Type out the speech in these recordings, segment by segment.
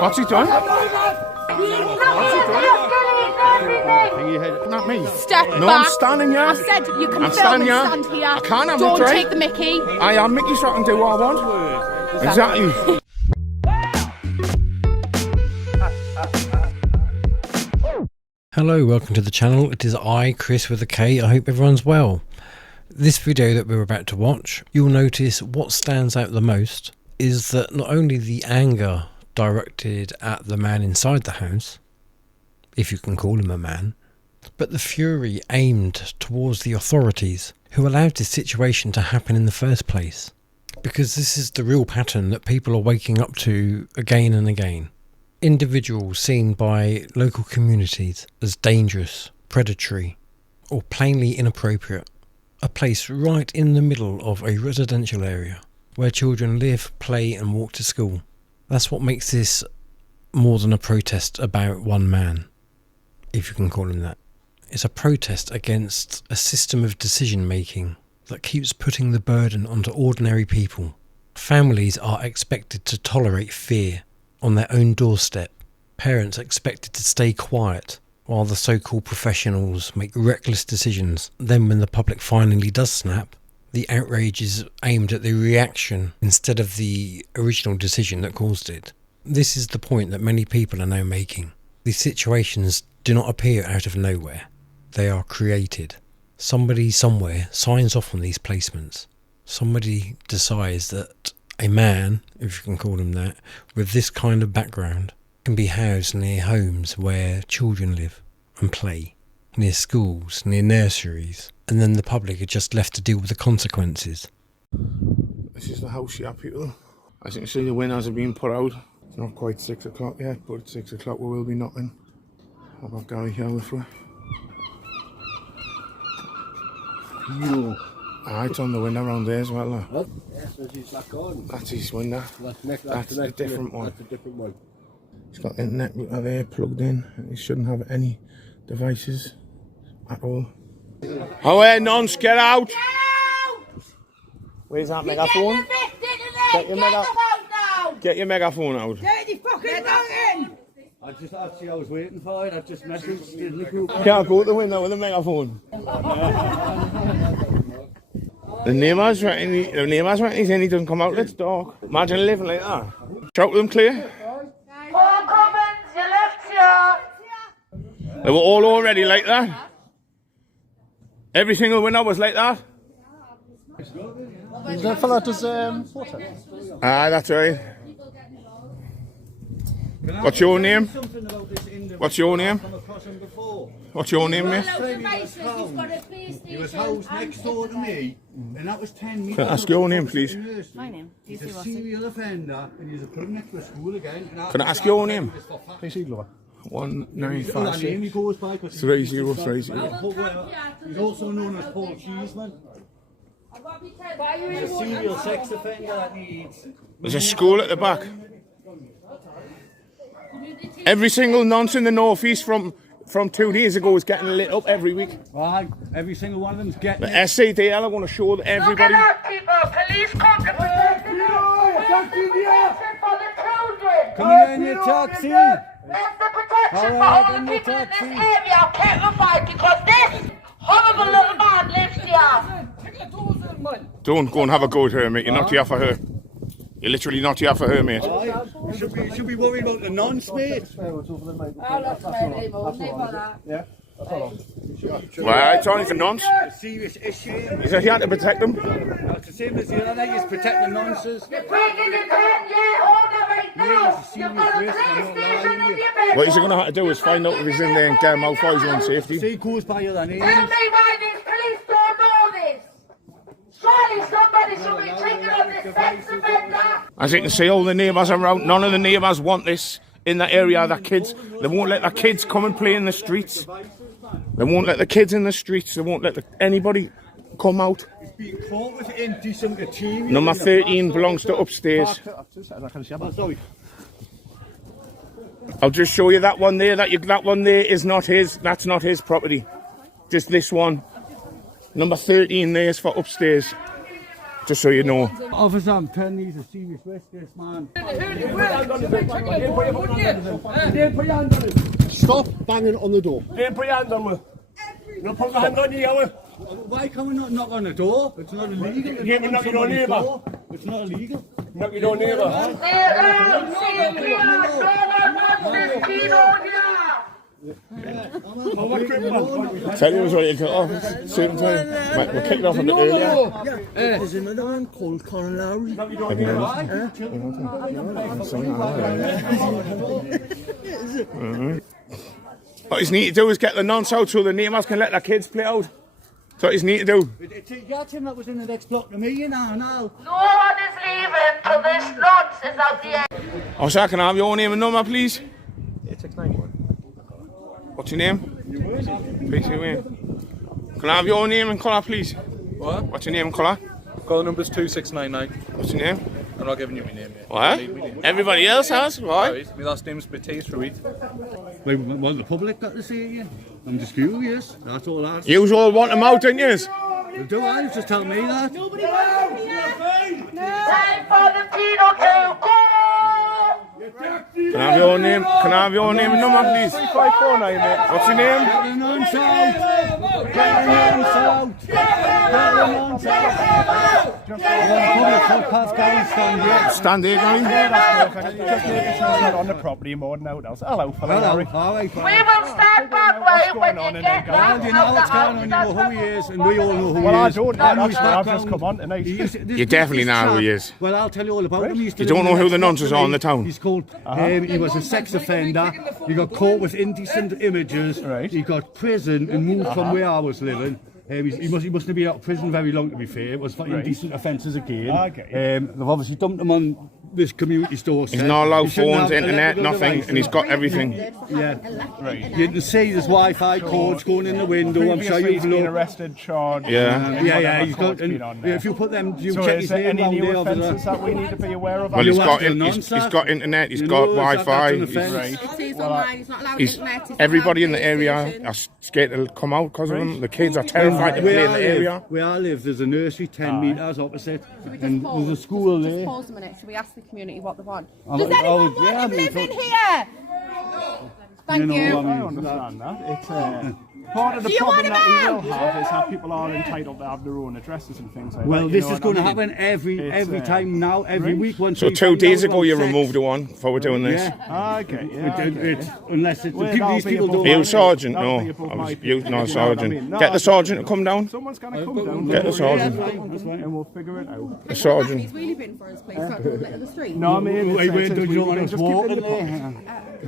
What's he done? Not me. Step no, back. I'm standing here. I said you can I'm film standing and here. stand here. I can't have Don't it, right? take the mickey. I am Mickey, so I can do what I want. Exactly. Hello, welcome to the channel. It is I, Chris with a K. I hope everyone's well. This video that we're about to watch, you'll notice what stands out the most is that not only the anger directed at the man inside the house, if you can call him a man, but the fury aimed towards the authorities who allowed this situation to happen in the first place. Because this is the real pattern that people are waking up to again and again. Individuals seen by local communities as dangerous, predatory, or plainly inappropriate are placed right in the middle of a residential area where children live, play and walk to school. That's what makes this more than a protest about one man, if you can call him that. It's a protest against a system of decision making that keeps putting the burden onto ordinary people. Families are expected to tolerate fear on their own doorstep. Parents are expected to stay quiet while the so-called professionals make reckless decisions. Then when the public finally does snap, the outrage is aimed at the reaction instead of the original decision that caused it. This is the point that many people are now making. These situations do not appear out of nowhere. They are created. Somebody somewhere signs off on these placements. Somebody decides that a man, if you can call him that, with this kind of background can be housed near homes where children live and play, near schools, near nurseries, and then the public are just left to deal with the consequences. This is the house here, people. As you can see, the windows are being put out. It's not quite 6 o'clock yet, but at 6 o'clock we will be knocking. How about Gary here with you? It's on the window around there as well. Yes, that's his window. That's a different one. That's a different one. He's got the internet router there plugged in. He shouldn't have any devices at all. Oh, nonce, get out! Get out! Where's that megaphone? Get your megaphone out. Get the fucking mountain! I was waiting for it. I just messaged in the group. Can't go to the window with a megaphone. The neighbours reckon he's saying he doesn't come out, it's dark. Imagine living like that. Shout to them, Claire. Paul Cummins, you left here! They were all already like that. Every single window was like that. Is that fella does water? That's right. What's your name? What's your name? What's your name, mate? He was housed next door to me, and that was 10 metres. Can I ask your name, please? My name. He's a serial offender, and he's put him next to a school again. Can I ask your name? PC Glover. 1956 He goes by 3030. He's also known as Paul Cheeseman. He's a serial sex offender that needs. There's a school at the back. Every single nonce in the northeast from 2 days ago is getting lit up every week. Right, every single one of them's getting The SCDL, I want to show that everybody. Look at people! Police come to protect the protection for the children! Come here in your taxi! That's the protection for all the people in this area are terrified because this horrible little man lives here! Don't go and have a go at her, mate. You're not here for her. You're literally not here for her, mate. You should be worried about the nonce, mate. Yeah. Why, it's only for nonce. A serious issue. He said he had to protect them. It's the same as the other day, is protect the nonces. You're breaking the tent, order right now! You've got a police station in your bed! What he's going to have to do is find out if he's in there and get him out for his own safety. See, goes by other names. Tell me why these police don't know this! Surely somebody should be taking on this sex offender! As you can see, all the neighbours around, none of the neighbours want this in that area. Their kids, they won't let their kids come and play in the streets. They won't let the kids in the streets. They won't let anybody come out. He's being caught with indecent material. Number 13 belongs to upstairs. I'll just show you that one there. That one there is not his. That's not his property. Just this one. Number 13 there is for upstairs. just so you know. Officer, I'm telling you, he's a serious risk, this man. Stop banging on the door. Don't put your hand on me. No, put my hand on you, Howard. Why can we not knock on the door? It's not illegal. You can knock your own neighbour. It's not illegal. Knock your own neighbour. Tell you was ready to cut off. Same time. We're kicking off a bit earlier. There's another one called Colin Lowry. What he's need to do is get the nonce out so the neighbours can let their kids play out. That's what he's need to do. That's him that was in the next block to me, you know, now. No one is leaving till this nonce is out the end. Oh, sir, can I have your name and number, please? 8691. What's your name? PC Wayne. Can I have your name and colour, please? What? What's your name and colour? Call number's 2699. What's your name? I'm not giving you my name yet. What? Everybody else has? Why? Right. My last name's Matisse Ruiz. Well, the public got to see you. I'm just curious. That's all that. You all want them out, didn't you? Do I? Just tell me that. Time for the Tino to go! Can I have your name? Can I have your name and number, please? 3549, mate. What's your name? Get the nonce out. Get the nonce out. Get the nonce out. Public footpath can't stand here. Stand here, Gary. Just making sure you're not on the property more than out else. Hello, fella. Hello. Harry. All right, We fine. will stand back way when on you in get there, back. Well, you know what's going on. You know who he is, and we all know who he is. Well, I don't know. And That's his why I've just background. come on tonight. You definitely know who he is. Well, I'll tell you all about him. He used to You live don't in know the who the next nonces block are to in me. the town? He's called. He was a sex offender. He got caught with indecent images. Right. He got prison and moved from where I was living. He mustn't have been out of prison very long, to be fair. It was for indecent offences again. Okay. They've obviously dumped him on this community store. He's not allowed phones, internet, nothing, and he's got everything. Yeah. Right. You can see there's Wi-Fi cords going in the window. I'm sure Previously, you've he's been looked. arrested, charged. Yeah. He's got. What's been on And there. if you put them, you So check is his there name any down new there. offences that we need to be aware of? Well, he's got after internet, he's You got know, that's Wi-Fi. an He's, offence. It is online, it's not allowed he's, internet. It's everybody in not the allowed area PlayStation. are scared to come out because of him. The kids are terrified to play in the area. Where I live, there's a nursery 10 metres opposite, Should we just and pause? there's a school Just there. pause a minute. Should we ask the community what they want? Oh, Does anyone oh, want yeah, I him mean, living so- here? Thank you. I I mean, understand that. It's part of the Do you problem want that we him will have is that people are entitled to have their own addresses and things like that. well, you this know is what going to I mean? happen every It's, time now, every right. week. Once So we 2 find days out ago you about removed sex. one for we're doing this. Ah, okay, yeah. Unless it's Well, these that'll be people above don't. You my- sergeant? that'll No, be above I my was pay. you, You know no what I sergeant. mean? No, Get the that's- sergeant to come down. Someone's going to come down. Get the sergeant. And we'll figure it out. The sergeant. He's really been for his place. Not to let in the street. No, I mean, Wait, it's don't you want just us keep it in walking the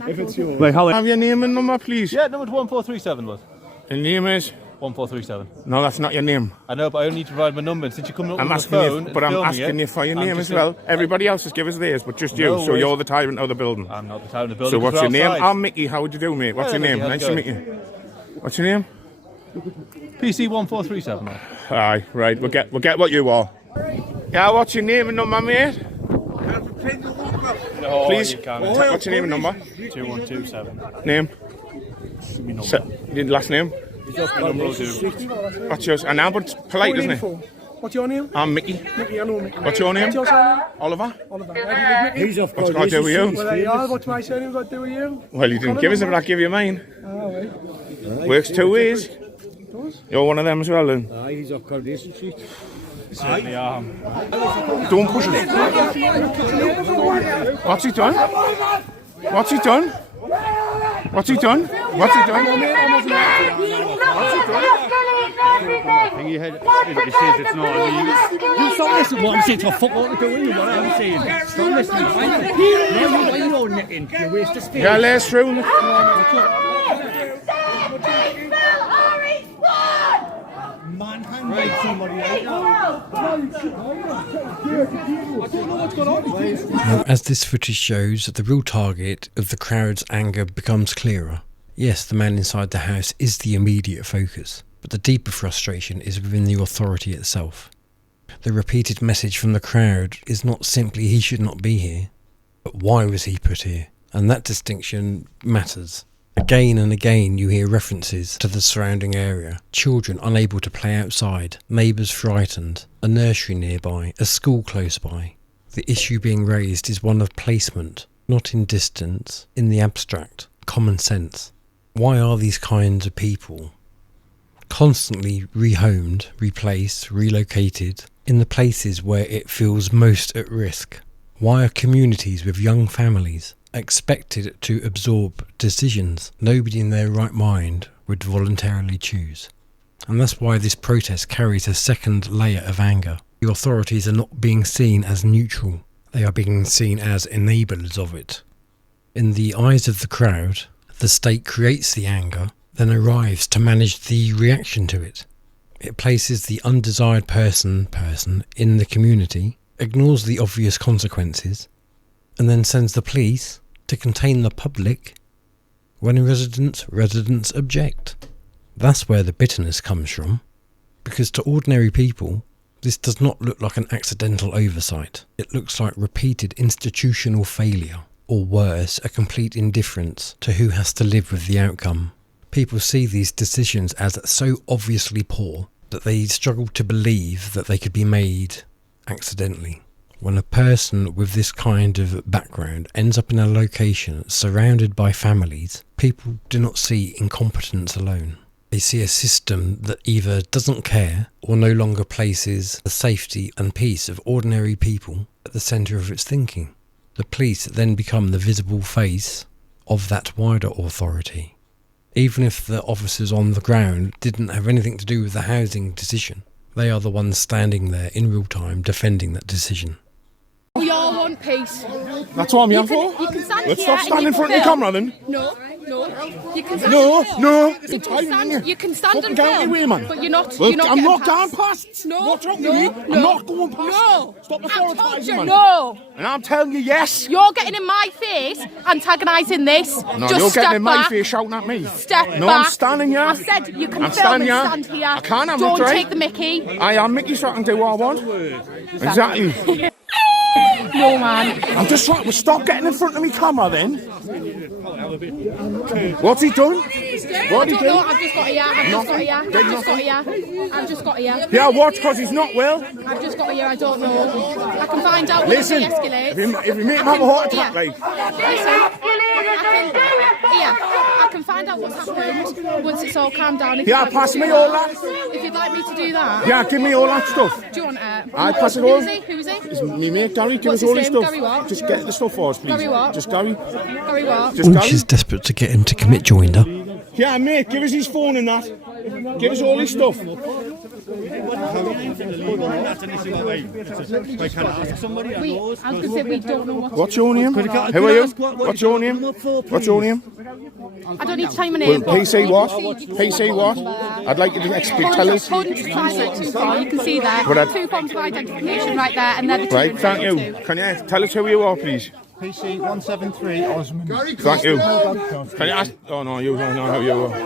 there? If it's yours. Wait, how? Have your name and number, please. Yeah, number's 1437, love. Your name is? 1437. No, that's not your name. I know, but I only need to provide my number. And since you come up I'm with asking the phone, you, but I'm filming asking it, you for your I'm name just as well. Everybody else has given us theirs, but just you. No So worries. you're the tyrant of the building. I'm not the town of the building. So what's your name? outside. I'm Mickey. How would you do, mate? What's your Hello, name? Mickey, Nice how's to it meet you. What's your name? PC 1437, mate. Aye, right. We'll get what you are. Yeah, what's your name and number, mate? No, Please. you can't. What's your name and number? 2127. Name? Your last name? Number will do. What's yours? I know, but it's polite, isn't it? What's your name? I'm Mickey. Mickey, I know Mickey. What's your name? What's your surname? Oliver. Oliver. How do you live, Mickey? He's off. What's it got to do with you? Well, there you are. What's my surname got to do with you? Well, you didn't give us it, but I'll give you mine. Oh, right. Works 2 ways. You're one of them as well, then. Aye, he's off Coronation Street. Certainly are. Don't push it. What's he done? What's he done? What's he done? What's he done? He says it's not illegal. You stop listening to what I'm saying. To fuck all to do with you. What I'm saying. Stop listening. No, you don't knitting. You waste of space. Yeah, let's through. Man can write somebody out. Now, as this footage shows, the real target of the crowd's anger becomes clearer. Yes, the man inside the house is the immediate focus, but the deeper frustration is within the authority itself. The repeated message from the crowd is not simply he should not be here, but why was he put here? And that distinction matters. Again and again you hear references to the surrounding area. Children unable to play outside, neighbours frightened, a nursery nearby, a school close by. The issue being raised is one of placement, not in distance, in the abstract, common sense. Why are these kinds of people constantly rehomed, replaced, relocated in the places where it feels most at risk? Why are communities with young families expected to absorb decisions nobody in their right mind would voluntarily choose? And that's why this protest carries a second layer of anger. The authorities are not being seen as neutral, they are being seen as enablers of it. In the eyes of the crowd, the state creates the anger, then arrives to manage the reaction to it. It places the undesired person in the community, ignores the obvious consequences, and then sends the police to contain the public when residents object. That's where the bitterness comes from, because to ordinary people, this does not look like an accidental oversight. It looks like repeated institutional failure, or worse, a complete indifference to who has to live with the outcome. People see these decisions as so obviously poor that they struggle to believe that they could be made accidentally. When a person with this kind of background ends up in a location surrounded by families, people do not see incompetence alone. They see a system that either doesn't care or no longer places the safety and peace of ordinary people at the centre of its thinking. The police then become the visible face of that wider authority. Even if the officers on the ground didn't have anything to do with the housing decision, they are the ones standing there in real time defending that decision. We all want peace. That's what I'm here for. You can stand Let's here stop standing in and front of the camera then. No. You can stand. No. You can stand Fucking and get out of film, the way, man. but you're not. Well, you're not I'm getting not going past. past. No. What's wrong No. with me? No. I'm not going past. No. Stop I told authoritising, you man. no. And I'm telling you yes. You're getting in my face, antagonising this. No, Just you're step getting in my back. face shouting at me. Step No, back. I'm standing here. I said you can I'm film standing and here. stand here. I can't, I'm Don't not right. take the mickey. I am Mickey, so I can do what I want. Exactly. No, man. I'm just trying to stop getting in front of me camera then. What's he done? What I he don't know. done? I've just got here. I've just got here. Yeah, what? Because he's not well. I've just got here. I don't know. I can find out when Listen, it de-escalates. if you make him have a heart attack, like. I can find out what's happened once it's all calmed down. Yeah, pass me all that. If you'd like me to do that. Yeah, give me all that stuff. Do you want it? I pass it all. Who's he? It's me mate, Gary. Give What's us all his his name? stuff. Gary what? Just get the stuff for us, please. Gary what? Just Gary. Gary what? Just Gary. She's desperate to get him to commit joinder. Yeah, mate, give us his phone and that. Give us all his stuff. I was going to say we don't know What's your name? Who are you? What's your name? What's your name? I don't need to tell you my Well, name. PC what? PC what? I'd like you to explain. Tell us. Hold on, just try that too far. You can see there. But I- 2 forms of identification right there, and they're the two. Right, thank you. Can you tell us who you are, please? PC 173 Osmond. Thank you. Can you ask? Oh no, you don't know who you are.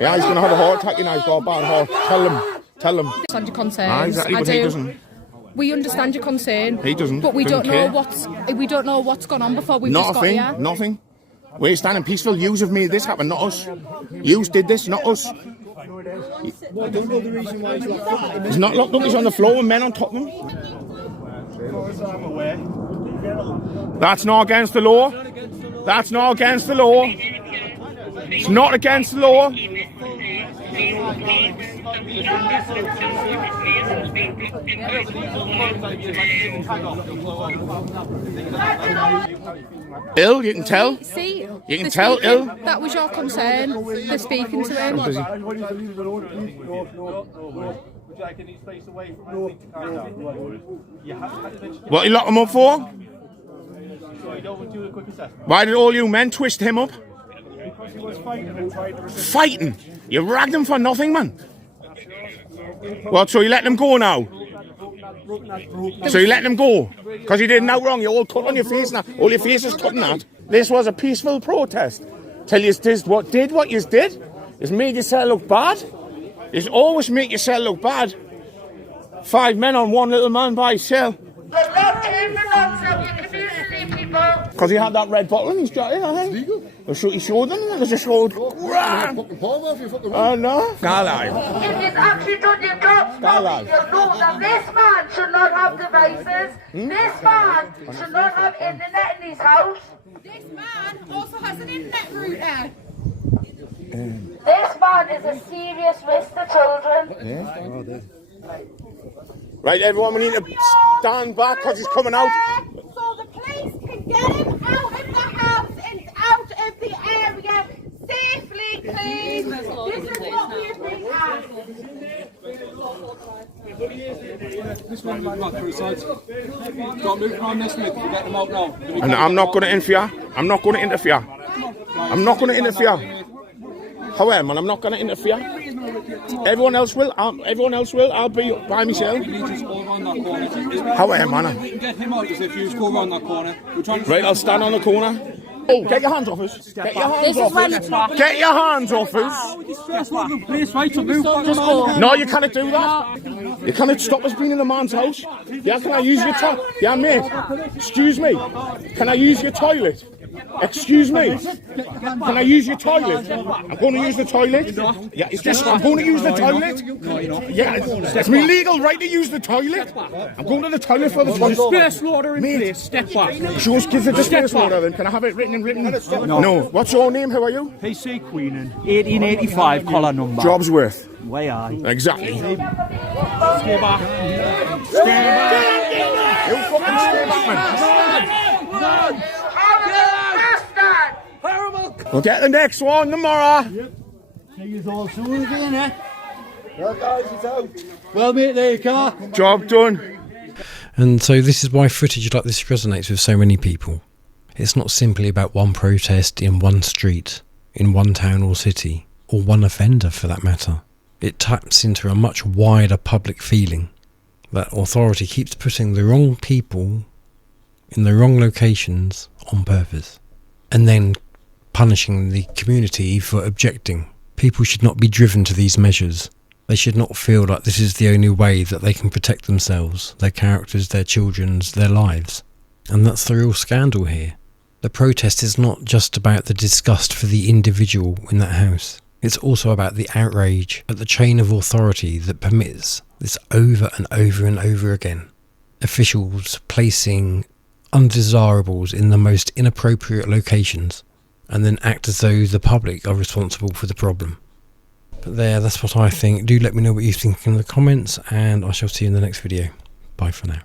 Yeah, he's gonna have a heart attack. You know, he's got a bad heart. Tell him. Understand your concerns. Ah, exactly, I but do. he doesn't. We understand your concern. He doesn't. But we don't Doesn't know care. we don't know what's gone on before we've Not just a got thing. here. Nothing. We're standing peaceful. Yous have made this happen, not us. Yous did this, not us. I don't know the reason why he's locked up. He's not locked up. He's on the floor with men on top of him. That's not against the law. That's not against the law. It's not against the law. Ill, you can tell. See, You can they're tell, speaking. Ill. That was your concern. They're speaking to him. What you lock him up for? Why did all you men twist him up? Fighting? You ragged him for nothing, man. What, so you let him go now? So you let him go? Because you did no wrong, you're all cut on your face now. All your face is cutting out. This was a peaceful protest. Tell you this what you did is made yourself look bad. It's always make yourself look bad. 5 men on one little man by himself. But not in the nonsense of your community, people. Because he had that red bottle in his jacket, I think. He showed them, and they just showed. Fucking palm off, you fucking Oh no. Garlive. If you've actually done your job, Garlive. you'll know that this man should not have devices. This man should not have internet in his house. This man also has an internet router. This man is a serious risk to children. Right, everyone, we need to stand back because he's coming out. So the police can get him out of the house and out of the area safely, please. This is what we're being asked. This one might not through sides. Don't move around this minute. Get them out now. And I'm not going to interfere. I'm not going to interfere. I'm not going to interfere. However, man, I'm not going to interfere. Everyone else will. I'll be by myself. However, man. We can get him out if you go around that corner. Right, I'll stand on the corner. Oh, get your hands off us. Get your hands off us. Get your hands off us. No, you cannot do that. You cannot stop us being in a man's house. Yeah, can I use your toilet? Yeah, mate. Excuse me. Can I use your toilet? Excuse me. Can I use your toilet? I'm going to use the toilet. Yeah, it's just I'm going to use the toilet. Yeah, it's my legal right to use the toilet. I'm going to the toilet for the toilet. Space water in place. Step back. Show us kids the space water then. Can I have it written? No. What's your name? Who are you? PC Queenan, 1885 collar number. Job's worth. Way high. Exactly. Stay back. Stay back. You fucking stay back, man. We'll get the next one tomorrow. See you all soon again, eh? Well, guys, it's out. Well, mate, there you go. Job done. And so this is why footage like this resonates with so many people. It's not simply about one protest in one street, in one town or city, or one offender for that matter. It taps into a much wider public feeling that authority keeps putting the wrong people in the wrong locations on purpose, and then punishing the community for objecting. People should not be driven to these measures. They should not feel like this is the only way that they can protect themselves, their characters, their children's, their lives. And that's the real scandal here. The protest is not just about the disgust for the individual in that house. It's also about the outrage at the chain of authority that permits this over and over and over again. Officials placing undesirables in the most inappropriate locations, and then act as though the public are responsible for the problem. But that's what I think. Do let me know what you think in the comments, and I shall see you in the next video. Bye for now.